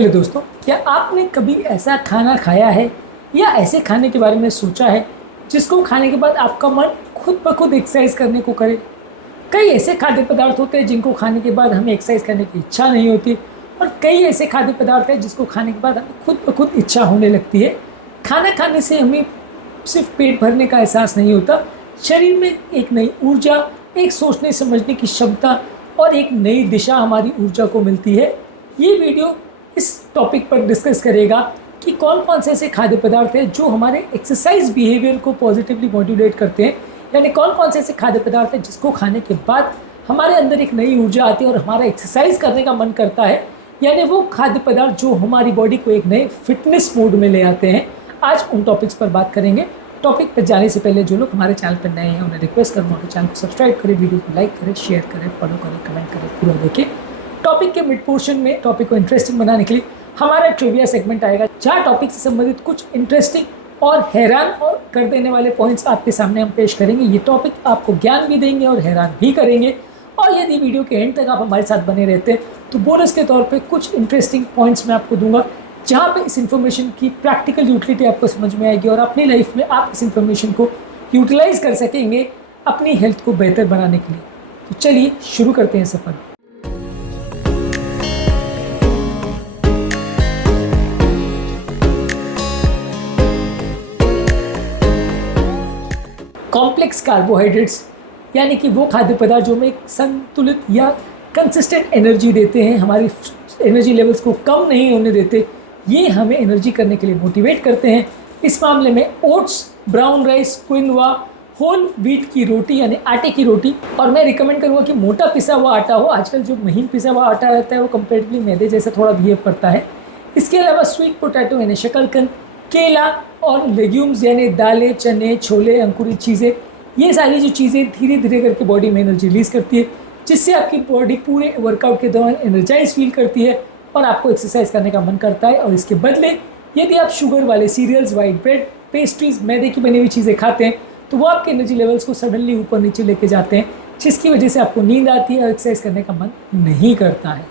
Hello दोस्तों, क्या आपने कभी ऐसा खाना खाया है या ऐसे खाने के बारे में सोचा है जिसको खाने के बाद आपका मन खुद ब खुद एक्सरसाइज करने को करे। कई ऐसे खाद्य पदार्थ होते हैं जिनको खाने के बाद हमें एक्सरसाइज करने की इच्छा नहीं होती, और कई ऐसे खाद्य पदार्थ हैं जिसको खाने के बाद हमें खुद ब खुद इच्छा होने लगती है। खाना खाने से हमें सिर्फ पेट भरने का एहसास नहीं होता, शरीर में एक नई ऊर्जा, एक सोचने समझने की क्षमता और एक नई दिशा हमारी ऊर्जा को मिलती है। ये वीडियो इस टॉपिक पर डिस्कस करेगा कि कौन कौन से ऐसे खाद्य पदार्थ हैं जो हमारे एक्सरसाइज बिहेवियर को पॉजिटिवली मोटिवेट करते हैं, यानी कौन कौन से ऐसे खाद्य पदार्थ हैं जिसको खाने के बाद हमारे अंदर एक नई ऊर्जा आती है और हमारा एक्सरसाइज करने का मन करता है, यानी वो खाद्य पदार्थ जो हमारी बॉडी को एक नए फिटनेस मोड में ले आते हैं। आज उन टॉपिक्स पर बात करेंगे। टॉपिक पर जाने से पहले जो लोग हमारे चैनल पर नए हैं उन्हें रिक्वेस्ट करूँगा कि चैनल को सब्सक्राइब करें, वीडियो को लाइक करें, शेयर करें, फॉलो करें, कमेंट करें, पूरा देखें। टॉपिक के मिड पोर्शन में टॉपिक को इंटरेस्टिंग बनाने के लिए हमारा ट्रिविया सेगमेंट आएगा, जहाँ टॉपिक से संबंधित कुछ इंटरेस्टिंग और हैरान और कर देने वाले पॉइंट्स आपके सामने हम पेश करेंगे। ये टॉपिक आपको ज्ञान भी देंगे और हैरान भी करेंगे, और यदि वीडियो के एंड तक आप हमारे साथ बने रहते हैं तो बोनस के तौर पे कुछ इंटरेस्टिंग पॉइंट्स मैं आपको दूंगा, जहाँ पे इस इन्फॉर्मेशन की प्रैक्टिकल यूटिलिटी आपको समझ में आएगी और अपनी लाइफ में आप इस इन्फॉर्मेशन को यूटिलाइज कर सकेंगे अपनी हेल्थ को बेहतर बनाने के लिए। तो चलिए शुरू करते हैं सफ़र। कॉम्प्लेक्स कार्बोहाइड्रेट्स, यानी कि वो खाद्य पदार्थ जो हमें एक संतुलित या कंसिस्टेंट एनर्जी देते हैं, हमारी एनर्जी लेवल्स को कम नहीं होने देते, ये हमें एनर्जी करने के लिए मोटिवेट करते हैं। इस मामले में oats, brown rice, quinoa, whole wheat की रोटी यानी आटे की रोटी, और मैं रिकमेंड करूँगा कि मोटा पिसा हुआ आटा हो। आजकल जो महीन पिसा हुआ आटा रहता है वो कंपेरेटिवली मैदे जैसा थोड़ा बिहेव करता है। इसके अलावा स्वीट पोटैटो यानी शकरकंद, केला और लेग्यूम्स यानी दालें, चने, छोले, अंकुरित चीज़ें, ये सारी जो चीज़ें धीरे धीरे करके बॉडी में एनर्जी रिलीज़ करती है, जिससे आपकी बॉडी पूरे वर्कआउट के दौरान एनर्जाइज फील करती है और आपको एक्सरसाइज करने का मन करता है। और इसके बदले यदि आप शुगर वाले सीरियल्स, वाइट ब्रेड, पेस्ट्रीज, मैदे की बनी हुई चीज़ें खाते हैं तो वो आपके एनर्जी लेवल्स को सडनली ऊपर नीचे लेके जाते हैं, जिसकी वजह से आपको नींद आती है और एक्सरसाइज करने का मन नहीं करता है।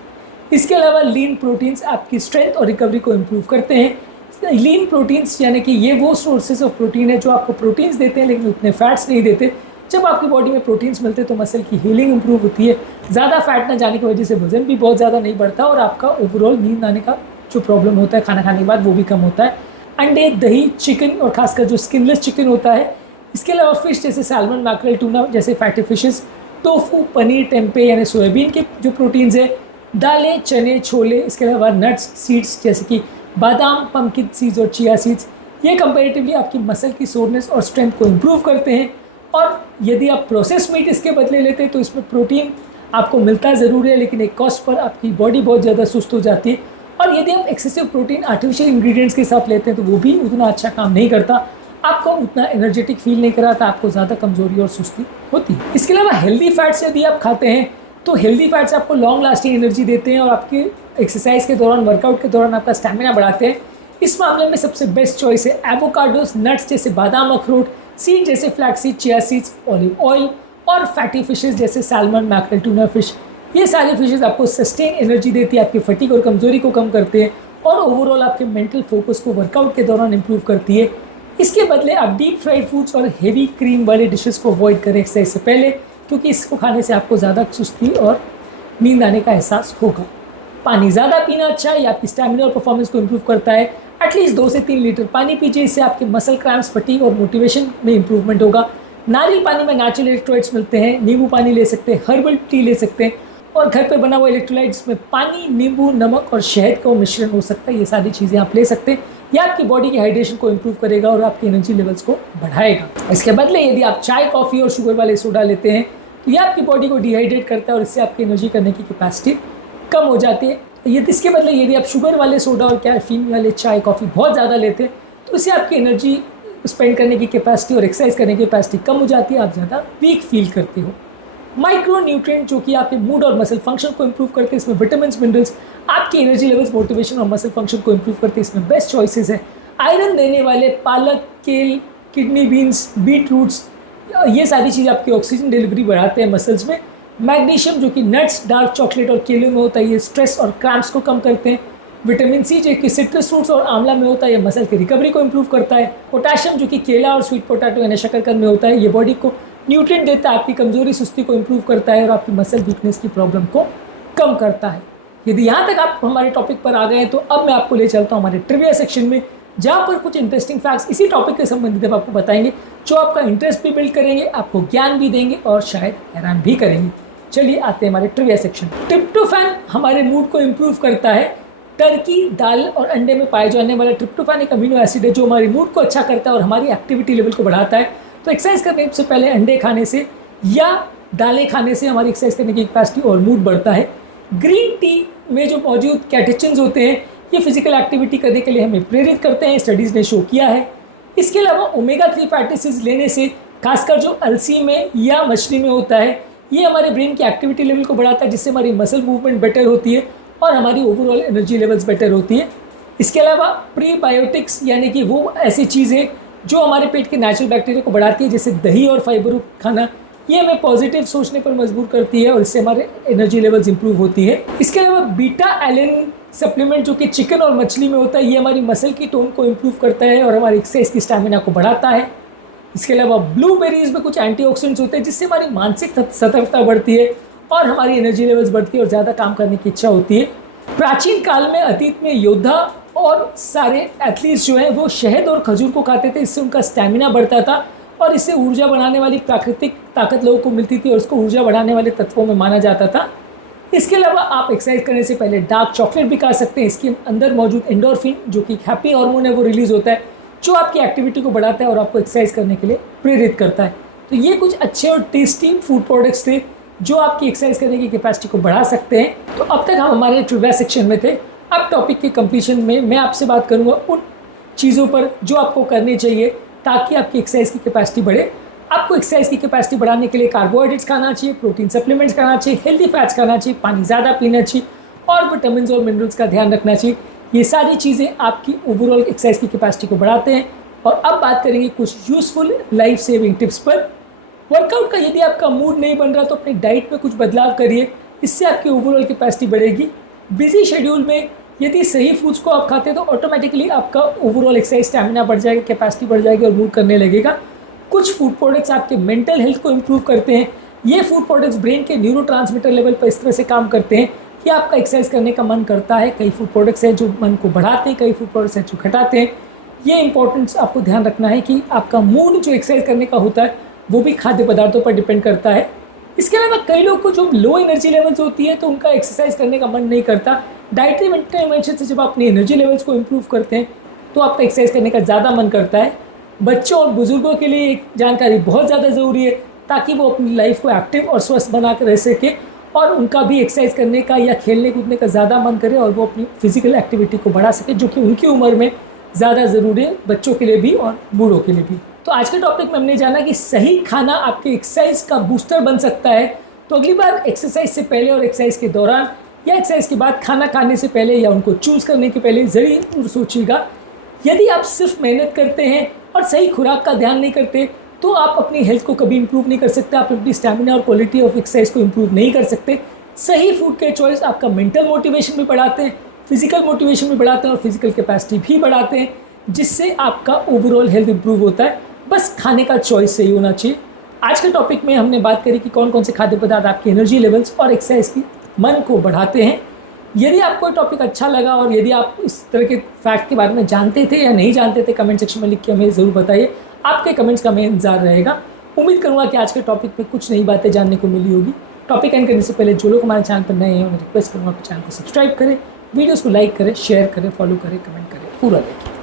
इसके अलावा लीन प्रोटीन्स आपकी स्ट्रेंथ और रिकवरी को इम्प्रूव करते हैं। लीन प्रोटीन्स यानी कि ये वो सोर्सेज ऑफ प्रोटीन है जो आपको प्रोटीन्स देते हैं लेकिन उतने फैट्स नहीं देते। जब आपकी बॉडी में प्रोटीन्स मिलते हैं तो मसल की हीलिंग इंप्रूव होती है, ज़्यादा फैट ना जाने की वजह से वजन भी बहुत ज़्यादा नहीं बढ़ता और आपका ओवरऑल नींद आने का जो प्रॉब्लम होता है खाना खाने के बाद वो भी कम होता है। अंडे, दही, चिकन और खासकर जो स्किनलेस चिकन होता है, इसके अलावा फिश जैसे सैल्मन, मैकरेल, टूना जैसे fatty fishes, tofu, paneer, tempeh यानी सोयाबीन के जो प्रोटीन्स है, दालें, चने, छोले, इसके अलावा नट्स, सीड्स जैसे कि बादाम, पम्पकिन सीड्स और चिया सीड्स, ये कंपैरेटिवली आपकी मसल की सोरनेस और स्ट्रेंथ को इम्प्रूव करते हैं। और यदि आप प्रोसेस मीट इसके बदले लेते हैं तो इसमें प्रोटीन आपको मिलता ज़रूर है, लेकिन एक कॉस्ट पर आपकी बॉडी बहुत ज़्यादा सुस्त हो जाती है। और यदि आप एक्सेसिव प्रोटीन आर्टिफिशियल इंग्रेडिएंट्स के साथ लेते हैं तो वो भी उतना अच्छा काम नहीं करता, आपको उतना एनर्जेटिक फील नहीं कराता, आपको ज़्यादा कमजोरी और सुस्ती होती है। इसके अलावा हेल्दी फैट्स यदि आप खाते हैं तो हेल्दी फैट्स आपको लॉन्ग लास्टिंग एनर्जी देते हैं और आपके एक्सरसाइज के दौरान, वर्कआउट के दौरान आपका स्टैमिना बढ़ाते हैं। इस मामले में सबसे बेस्ट चॉइस है एवोकाडोस, नट्स जैसे बादाम, अखरोट, सीड जैसे flax, chia seeds, olive oil और फैटी फिशेस जैसे सैल्मन, मैकरेल, टूना फिश। ये सारी फिशेस आपको सस्टेन एनर्जी देती है, आपकी फटीग और कमजोरी को कम करते हैं और ओवरऑल आपके मेंटल फोकस को वर्कआउट के दौरान इंप्रूव करती है। इसके बदले आप डीप फ्राइड फूड्स और हेवी क्रीम वाले डिशेस को अवॉइड करें एक्सरसाइज से पहले, क्योंकि इसको खाने से आपको ज़्यादा सुस्ती और नींद आने का एहसास होगा। पानी ज़्यादा पीना अच्छा है, आपकी स्टैमिना और परफॉर्मेंस को इम्प्रूव करता है। एटलीस्ट 2 से 3 लीटर पानी पीजिए, इससे आपके मसल क्रैम्प्स, फटीग और मोटिवेशन में इंप्रूवमेंट होगा। नारियल पानी में नेचुरल इलेक्ट्रोलाइट्स मिलते हैं, नींबू पानी ले सकते हैं, हर्बल टी ले सकते हैं, और घर पे बना हुआ इलेक्ट्रोलाइट्स में पानी, नींबू, नमक और शहद का मिश्रण हो सकता है। ये सारी चीज़ें आप ले सकते हैं। यह आपकी बॉडी की हाइड्रेशन को इम्प्रूव करेगा और आपकी एनर्जी लेवल्स को बढ़ाएगा। इसके बदले यदि आप चाय, कॉफ़ी और शुगर वाले सोडा लेते हैं तो यह आपकी बॉडी को डिहाइड्रेट करता है और इससे आपकी एनर्जी करने की कैपेसिटी कम हो जाती है। इसके बदले यदि आप शुगर वाले सोडा और कैफीन वाले चाय, कॉफ़ी बहुत ज़्यादा लेते हैं तो इससे आपकी एनर्जी स्पेंड करने की कैपेसिटी और एक्सरसाइज करने की कैपेसिटी कम हो जाती है, आप ज़्यादा वीक फील करते हो। माइक्रो न्यूट्रिएंट जो कि आपके मूड और मसल फंक्शन को इम्प्रूव करते हैं, इसमें विटामिन, मिनरल्स आपकी एनर्जी लेवल्स, मोटिवेशन और मसल फंक्शन को इम्प्रूव करते हैं। इसमें बेस्ट चॉइसेस है आयरन देने वाले पालक, केल, किडनी बीन्स, बीट रूट्स, ये सारी चीज़ आपकी ऑक्सीजन डिलीवरी बढ़ाते हैं मसल्स में। मैग्नीशियम जो कि नट्स, डार्क चॉकलेट और केले में होता है, ये स्ट्रेस और क्रैम्प्स को कम करते हैं। विटामिन सी जो कि सिट्रस फ्रूट्स और आंवला में होता है, ये मसल की रिकवरी को इम्प्रूव करता है। पोटाशियम जो कि केला और स्वीट पोटैटो यानी शकरकंद में होता है, ये बॉडी को न्यूट्रिएंट देता है, आपकी कमजोरी सुस्ती को इम्प्रूव करता है और आपकी मसल वीकनेस की प्रॉब्लम को कम करता है। यदि यहाँ तक आप हमारे टॉपिक पर आ गए हैं तो अब मैं आपको ले चलता हूँ हमारे ट्रिविया सेक्शन में, जहाँ पर कुछ इंटरेस्टिंग फैक्ट्स इसी टॉपिक के संबंधित हम आपको बताएंगे, जो आपका इंटरेस्ट भी बिल्ड करेंगे, आपको ज्ञान भी देंगे और शायद हैरान भी करेंगे। चलिए आते हैं हमारे ट्रिविया सेक्शन। ट्रिप्टोफैन हमारे मूड को इम्प्रूव करता है। टर्की, दाल और अंडे में पाए जाने वाला ट्रिप्टोफैन एक अमीनो एसिड है जो हमारे मूड को अच्छा करता है और हमारी एक्टिविटी लेवल को बढ़ाता है। तो एक्सरसाइज करने से पहले अंडे खाने से या दालें खाने से हमारी एक्सरसाइज करने की कैपेसिटी और मूड बढ़ता है। ग्रीन टी में जो मौजूद कैटेचिन्स होते हैं, ये फिजिकल एक्टिविटी करने के लिए हमें प्रेरित करते हैं, स्टडीज़ ने शो किया है। इसके अलावा ओमेगा 3 फैटी एसिड्स लेने से, खासकर जो अलसी में या मछली में होता है, ये हमारे ब्रेन की एक्टिविटी लेवल को बढ़ाता है, जिससे हमारी मसल मूवमेंट बेटर होती है और हमारी ओवरऑल एनर्जी लेवल्स बेटर होती है। इसके अलावा प्रीबायोटिक्स यानी कि वो ऐसी चीज़ें जो हमारे पेट के नेचुरल बैक्टीरिया को बढ़ाती है, जैसे दही और फाइबर खाना, ये हमें पॉजिटिव सोचने पर मजबूर करती है और इससे हमारे एनर्जी लेवल्स इंप्रूव होती है। इसके अलावा बीटा एलिन सप्लीमेंट जो कि चिकन और मछली में होता है, ये हमारी मसल की टोन को इम्प्रूव करता है और हमारी एक्सरसाइज की स्टैमिना को बढ़ाता है। इसके अलावा ब्लूबेरीज में कुछ एंटीऑक्सीडेंट्स होते हैं, जिससे हमारी मानसिक सतर्कता बढ़ती है और हमारी एनर्जी लेवल्स बढ़ती है और ज़्यादा काम करने की इच्छा होती है। प्राचीन काल में, अतीत में योद्धा और सारे एथलीट्स जो हैं वो शहद और खजूर को खाते थे, इससे उनका स्टैमिना बढ़ता था और इससे ऊर्जा बढ़ाने वाली प्राकृतिक ताकत लोगों को मिलती थी और उसको ऊर्जा बढ़ाने वाले तत्वों में माना जाता था। इसके अलावा आप एक्सरसाइज करने से पहले डार्क चॉकलेट भी खा सकते हैं। इसके अंदर मौजूद एंडोर्फिन जो कि हैप्पी हार्मोन है, वो रिलीज होता है, जो आपकी एक्टिविटी को बढ़ाता है और आपको एक्सरसाइज करने के लिए प्रेरित करता है। तो ये कुछ अच्छे और टेस्टी फूड प्रोडक्ट्स थे जो आपकी एक्सरसाइज करने की कैपेसिटी को बढ़ा सकते हैं। तो अब तक हम हमारे ट्रिविया सेक्शन में थे। अब टॉपिक के कंप्लीशन में मैं आपसे बात करूँगा उन चीज़ों पर जो आपको करनी चाहिए ताकि आपकी एक्सरसाइज की कैपेसिटी बढ़े। आपको एक्सरसाइज की कैपेसिटी बढ़ाने के लिए कार्बोहाइड्रेट्स खाना चाहिए, प्रोटीन सप्लीमेंट्स खाना चाहिए, हेल्दी फैट्स खाना चाहिए, पानी ज़्यादा पीना चाहिए और विटामिन और मिनरल्स का ध्यान रखना चाहिए। ये सारी चीज़ें आपकी ओवरऑल एक्सरसाइज की कैपेसिटी को बढ़ाते हैं। और अब बात करेंगे कुछ यूज़फुल लाइफ सेविंग टिप्स पर। वर्कआउट का यदि आपका मूड नहीं बन रहा तो अपनी डाइट में कुछ बदलाव करिए, इससे आपकी ओवरऑल कैपेसिटी बढ़ेगी। बिजी शेड्यूल में यदि सही फूड्स को आप खाते हैं तो ऑटोमेटिकली आपका ओवरऑल एक्सरसाइज स्टैमिना बढ़ जाएगा, कैपेसिटी बढ़ जाएगी और मूड करने लगेगा। कुछ फूड प्रोडक्ट्स आपके मेंटल हेल्थ को इम्प्रूव करते हैं। ये फूड प्रोडक्ट्स ब्रेन के न्यूरोट्रांसमीटर लेवल पर इस तरह से काम करते हैं कि आपका एक्सरसाइज करने का मन करता है। कई फूड प्रोडक्ट्स हैं जो मन को बढ़ाते हैं, कई फूड प्रोडक्ट्स हैं जो घटाते हैं। ये इंपॉर्टेंस आपको ध्यान रखना है कि आपका मूड जो एक्सरसाइज करने का होता है वो भी खाद्य पदार्थों पर डिपेंड करता है। इसके अलावा कई लोग को जो लो एनर्जी लेवल्स होती है तो उनका एक्सरसाइज करने का मन नहीं करता। डाइटरी इंटरवेंशन से जब आप अपनी एनर्जी लेवल्स को इम्प्रूव करते हैं तो आपका एक्सरसाइज करने का ज़्यादा मन करता है। बच्चों और बुजुर्गों के लिए एक जानकारी बहुत ज़्यादा ज़रूरी है ताकि वो अपनी लाइफ को एक्टिव और स्वस्थ बना कर रह सके और उनका भी एक्सरसाइज करने का या खेलने कूदने का ज़्यादा मन करे और वो अपनी फिजिकल एक्टिविटी को बढ़ा सके, जो कि उनकी उम्र में ज़्यादा ज़रूरी है, बच्चों के लिए भी और बूढ़ों के लिए भी। तो आज के टॉपिक में हमने जाना कि सही खाना आपके एक्सरसाइज का बूस्टर बन सकता है। तो अगली बार एक्सरसाइज से पहले और एक्सरसाइज के दौरान या एक्सरसाइज के बाद खाना खाने से पहले या उनको चूज़ करने के पहले ज़रूर सोचिएगा। यदि आप सिर्फ मेहनत करते हैं और सही खुराक का ध्यान नहीं करते तो आप अपनी हेल्थ को कभी इंप्रूव नहीं कर सकते, आप अपनी स्टैमिना और क्वालिटी ऑफ एक्सरसाइज को इंप्रूव नहीं कर सकते। सही फूड के चॉइस आपका मेंटल मोटिवेशन भी बढ़ाते हैं, फिजिकल मोटिवेशन भी बढ़ाते हैं और फिजिकल कैपेसिटी भी बढ़ाते हैं, जिससे आपका ओवरऑल हेल्थ इंप्रूव होता है। बस खाने का चॉइस सही होना चाहिए। आज के टॉपिक में हमने बात करी कि कौन कौन से खाद्य पदार्थ आपकी एनर्जी लेवल्स और एक्सरसाइज की मन को बढ़ाते हैं। यदि आपको टॉपिक अच्छा लगा और यदि आप इस तरह के फैक्ट के बारे में जानते थे या नहीं जानते थे, कमेंट सेक्शन में लिख के हमें ज़रूर बताइए। आपके कमेंट्स का हमें इंतजार रहेगा। उम्मीद करूँगा कि आज के टॉपिक में कुछ नई बातें जानने को मिली होगी। टॉपिक एंड करने से पहले जो लोग हमारे चैनल पर नए हैं, मैं रिक्वेस्ट करूँगा कि चैनल को सब्सक्राइब करें, वीडियोज़ को लाइक करें, शेयर करें, फॉलो करें, कमेंट करें, पूरा देखें।